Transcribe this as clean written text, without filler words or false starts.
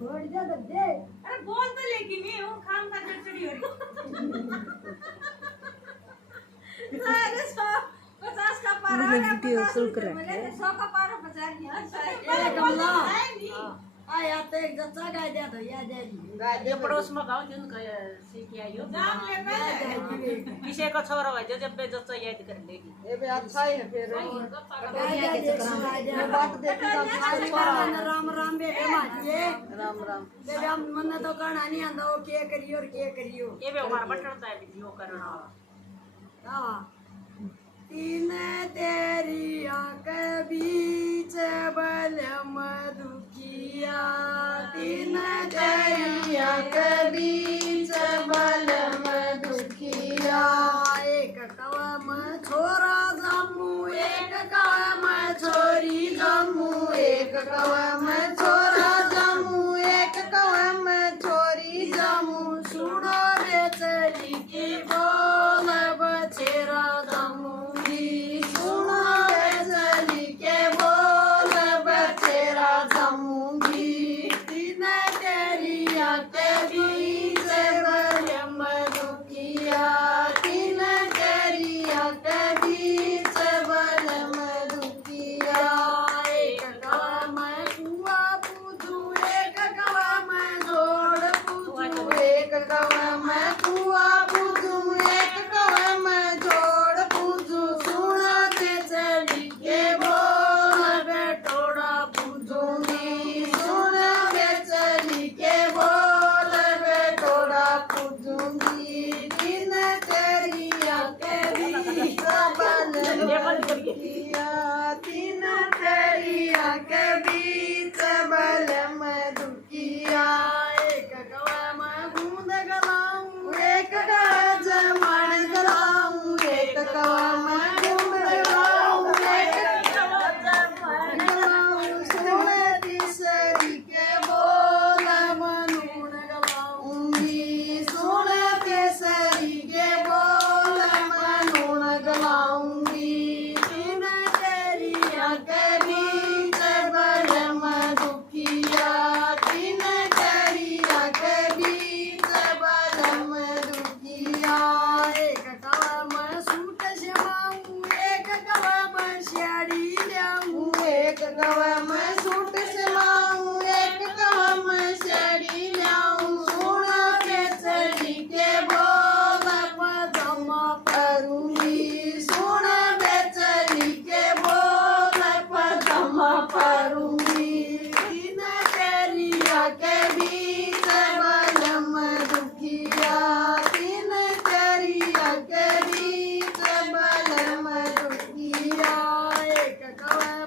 छोड़ दे तो दे। अरे बोल तो लेकिन ये वो खाम खा चिड़चिड़ी हो रही। अरे 150 का पारा है, 100 का पारा 50 की। कमला आया तो एक जच्चा गाय दे दो या दे दी। ये पड़ोस में गाँव जिन का सीखी आई हो दाम ले पहले किसी का छोरा है जब पे जच्चा याद कर लेगी ये भी अच्छा ही है फिर ये बात देखी तो सारी का राम राम बेटे माजिए राम राम बेटे हम मन तो करना नहीं आंदा वो के करियो और के करियो। ये भी हमारा बटन है वीडियो करना हाँ तीन तेरी आंख बीच बल मधुकिया तीन तेरी आंख बीच बल मधुकिया एक कवम छोरा जम्मू एक कवम छोरी जम्मू एक कवम छोरा जम्मू एक कवम छोरी जम्मू सुनो रे चली की बोल बछेरा जम्मू सुनो रे चली के बोल बछेरा जम्मूंगी तीन तेरी आंखें बीच बल मधुकिया तीन तेरी आंखें बीच बल मधुकिया एक कवा मैं कुआ पूछू एक कवा मैं जोड़ पूछू एक कवा मैं कुआ पूछू एक कवा मैं जोड़ पूछू सुना ते चली के बोल बेटोड़ा पूछूंगी सुना ते चली के बोल बेटोड़ा पूछूंगी तीन तेरी आंखें बीच बल मधुकिया तीन तेरी आंखें बीच बल मधुकिया एक कवा मैं बूंद गलाऊं एक कवा जमान गलाऊं एक कवा मैं बूंद गलाऊं एक कवा जमान गलाऊं सोने तीसरी के बोल मनून गलाऊंगी सोने तीसरी के बोल मनून गलाऊंगी तीन तेरी आंखें बीच बल मधुकिया तीन तेरी आंखें बीच बल मधुकिया एक कवा मैं सूट सिमाऊं एक कवा मैं साड़ी लाऊं एक कवा मैं सूट सिमाऊं एक कवा मैं साड़ी लाऊं सोना के चली के बोल पजामा परूंगी सोना के चली के बोल पजामा परूंगी तीन तेरी आंखें बीच बल मधुकिया तीन तेरी आंखें बीच बल मधुकिया एक कवा